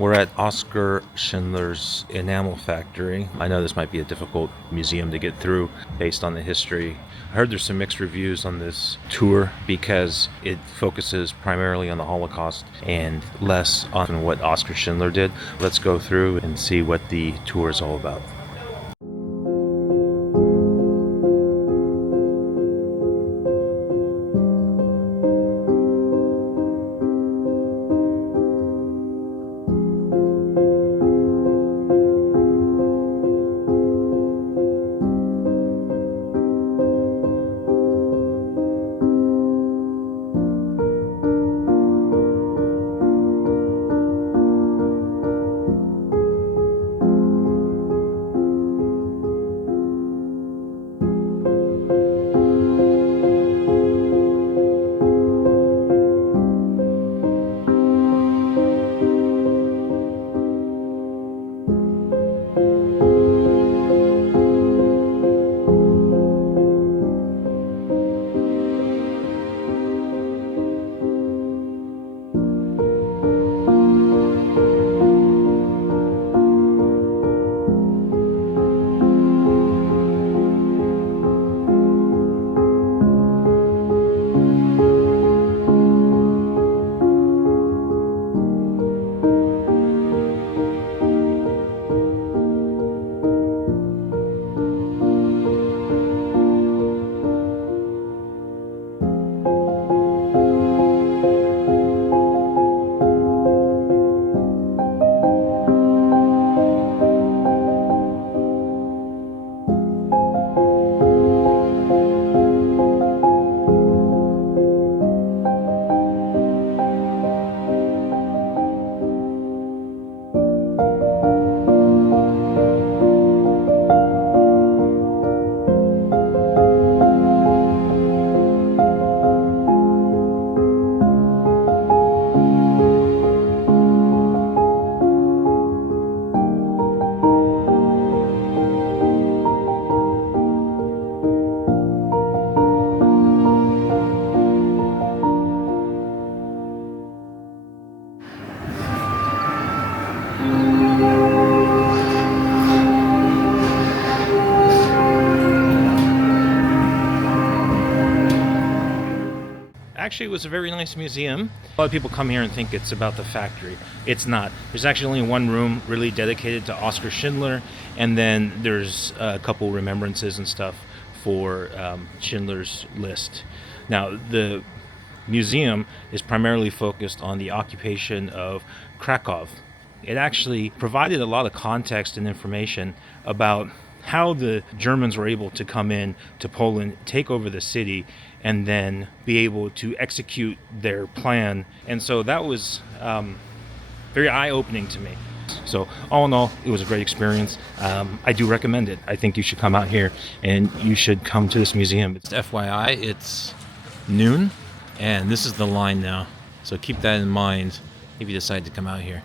We're at Oskar Schindler's enamel factory. I know this might be a difficult museum to get through based on the history. I heard there's some mixed reviews on this tour because it focuses primarily on the Holocaust and less on what Oskar Schindler did. Let's go through and see what the tour is all about. Actually, it was a very nice museum. A lot of people come here and think it's about the factory. It's not. There's actually only one room really dedicated to Oskar Schindler, and then there's a couple remembrances and stuff for Schindler's List. Now, the museum is primarily focused on the occupation of Krakow. It actually provided a lot of context and information about how the Germans were able to come in to Poland, take over the city, and then be able to execute their plan. And so that was very eye-opening to me. So all in all, it was a great experience. I do recommend it. I think you should come out here and you should come to this museum. Just FYI, it's noon and this is the line now. So keep that in mind if you decide to come out here.